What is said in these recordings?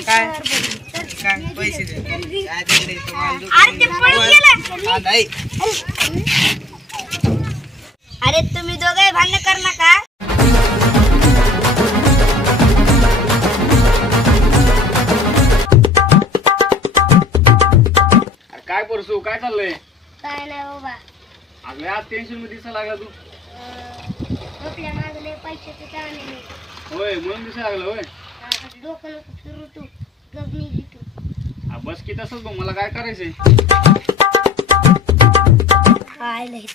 मग काय काय पैसे दे काय तिकडे अरे तुम्ही दोघे भांडण कर नका. काय परसू काय चाललंय? काय नाही बाबा. अगं आज टेन्शन मध्ये दिसायला लागला तू. आपल्या मागले पैशाचे ताणे नाही. होय म्हणून दिसायला लागलं होय. डोकं नको फिरू तू. गगनी घेतो. बस की तसंच बघ मला काय करायचंय. काय नाही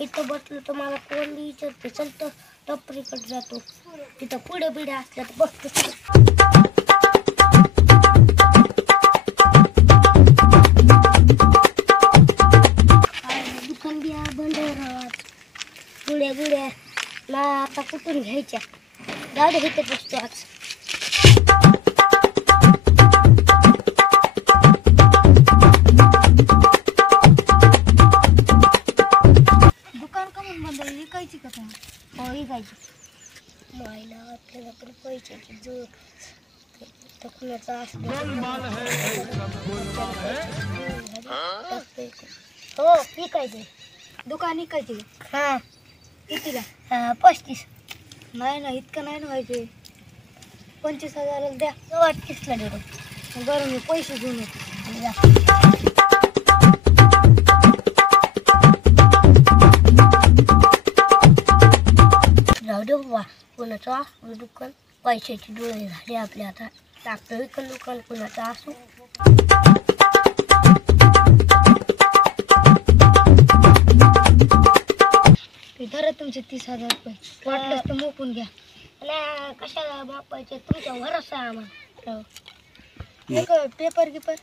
इथं बसलो तर मला कोण विचारते चल तर टपरीकडे जातो. तिथं पुढे बिडे असल्या तर बसतो. दुकान बिया बंद राहत गुड्या गुड्या ना आता कुठून घ्यायच्या गाडी इथे बसतो आज. दुकान का म्हणून बंद विकायची का तुम्ही? हो विकायची. मायला आपल्याला पण पैशाची जोर हो विकायचे. दुकान विकायचे. हा कितीला? 35. नाही ना इतकं नाही ना व्हायचे. 25,000 द्या. 38ला देतो. बरं मी पैसे घेऊन येतो. जाऊ दे बाबा कोणाचं असू दुकान. पैशाची डोळे झाले आपले आता. आपलं विकल दुकान कोणाचं असू. धरा तुमचे 30,000 रुपये. वाटलंच तर मोकून घ्या. कशाला बापायचे तुमच्या भरोसा आम्हाला. पेपर गिपर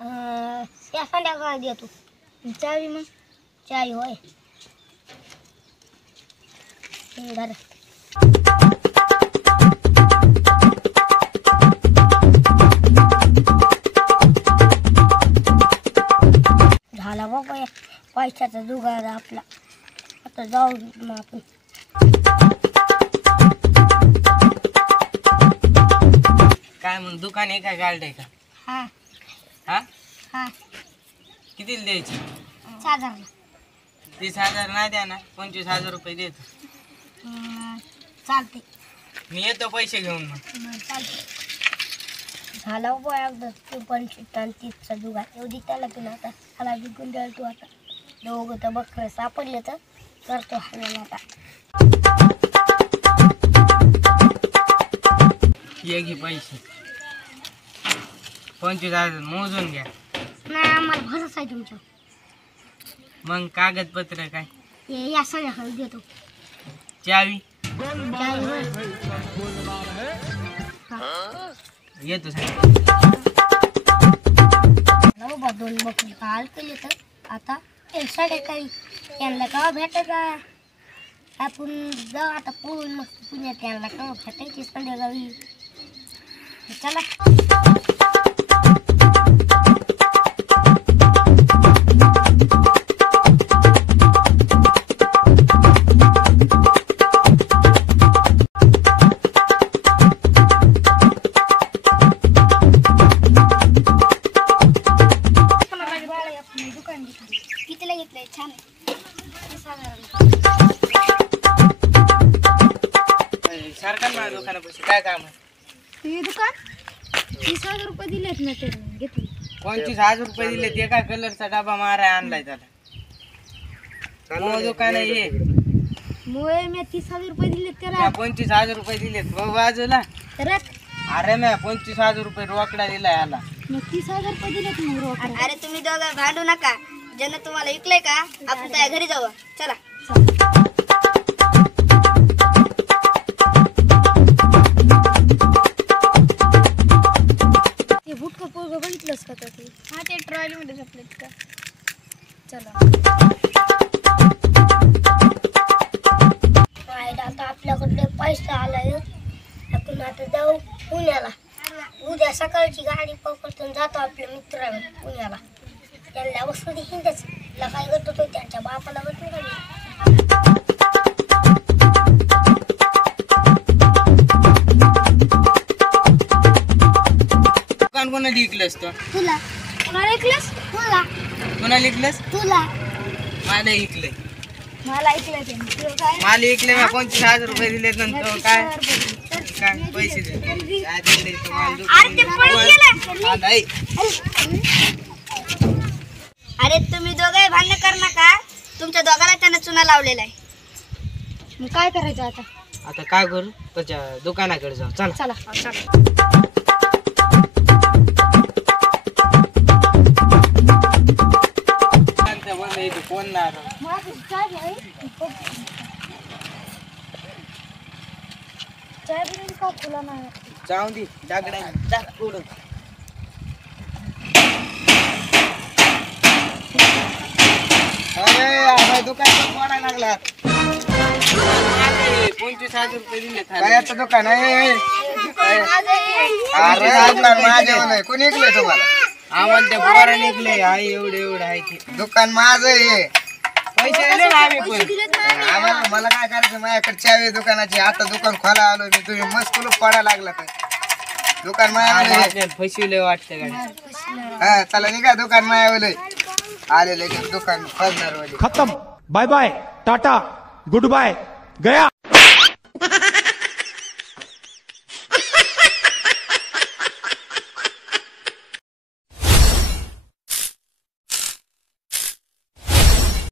त्या संध्याकाळी देतो. चावी मग चावी होय धरा. झाला बाबा या पैशाचा जुगाड आपला. आता जाऊ मग आपण. काय मग दुकान आहे काय गाल्ड आहे का? हा हा हा कितीला द्यायची? 6,000. 30,000 नाही द्या ना 25,000 रुपये देतो. चालते. मी येतो पैसे घेऊन मग. चालते. झाला बाबा अगदी 25 आणि 30चा जुगाड. एवढी त्याला पण आता मला विकून द्याल तू. आता दोघं तर बघ सापडले तर करतो हाणून आता. ये घे पैसे 25,000 मोजून घ्या. नाही आम्हाला भरोसा आहे तुमच्या. मग कागदपत्र काय? या संध्याकाळी देतो. चावी चावी येतो बाबा 2 बकरी काल केले तर आता संध्याकाळी त्यांना केव्हा भेटायचा. आपण जाऊ आता पळून मस्त पुण्यात. त्यांना केव्हा भेटायची संध्याकाळी. चला दुकान कितीला घेतलंय? छान सरकार मला दुकानापाशी काय काम आहे? ते दुकान 30,000 रुपये दिलेत ना ते घेतली. 25,000 रुपये दिले. ते काय कलरचा डबा माराय आणलाय त्याला. दुकान आहे हे. मोये मी 30,000 रुपये दिलेत त्याला. 25,000 रुपये दिलेत बाजूला. अरे मी 25,000 रुपये रोकडा दिला याला. मग 30,000 रुपये दिलेत मग. अरे तुम्ही दोघं भांडू नका. ज्यानं तुम्हाला विकलंय का आपण त्या घरी जाऊ. चला ते बुटकं पोरगं बघितलंस का ते? हा ते ट्रॉली मध्ये झोपलेत का. चला आता आपल्याकडे पैसा आलाय. आपण आता जाऊ पुण्याला. उद्या सकाळची गाडी पकडून जातो आपल्या मित्राकडे पुण्याला. त्यांना वस्तू हिंदच काय करतो तो त्यांच्या बापाला बघतो. कोणाला विकलंस तो? तुला मला ऐकलंस तुला कोणाला विकलंस? तुला मला विकलंय. मला ऐकलं ते तुला काय मला विकले मी 25,000 रुपये दिले नंतर काय काय पैसे दे काय दिले तुम्हाला अरे ते पळून गेलं. हा, नाही. अरे तुम्ही दोघे भांडण कर नका. तुमच्या दोघांना त्यानं चुना लावलेला आहे. मग काय करायचं आता? आता काय करू त्याच्या दुकानाकडे जाऊ चला. चला कोण ना का तुला नाही जाऊन दे दगडा जा पुढं. अरे दुकान पडायला लागला. 25,000 रुपये दिले कायचं दुकान आहे? अरे दुकान माझं नाही. कोणी ऐकलंय तुम्हाला? आम्हाला त्या पोरा निघले आई एवढे एवढे आहे ते. दुकान माझं आहे. पैसे दिले ना आम्ही पण. आम्हाला मला काय करायचं? माझ्याकडे चावी आहे दुकानाची. आता दुकान खोला आलो मी. तुम्ही मस्त कुलूप पडायला लागला तर दुकान मायावलं आहे. आपल्याला फसविले वाटतं गाडी. हा चला निघा. दुकान मायावलं आलेलं दुकान फसणार वाली. खत्म bye bye tata goodbye गया.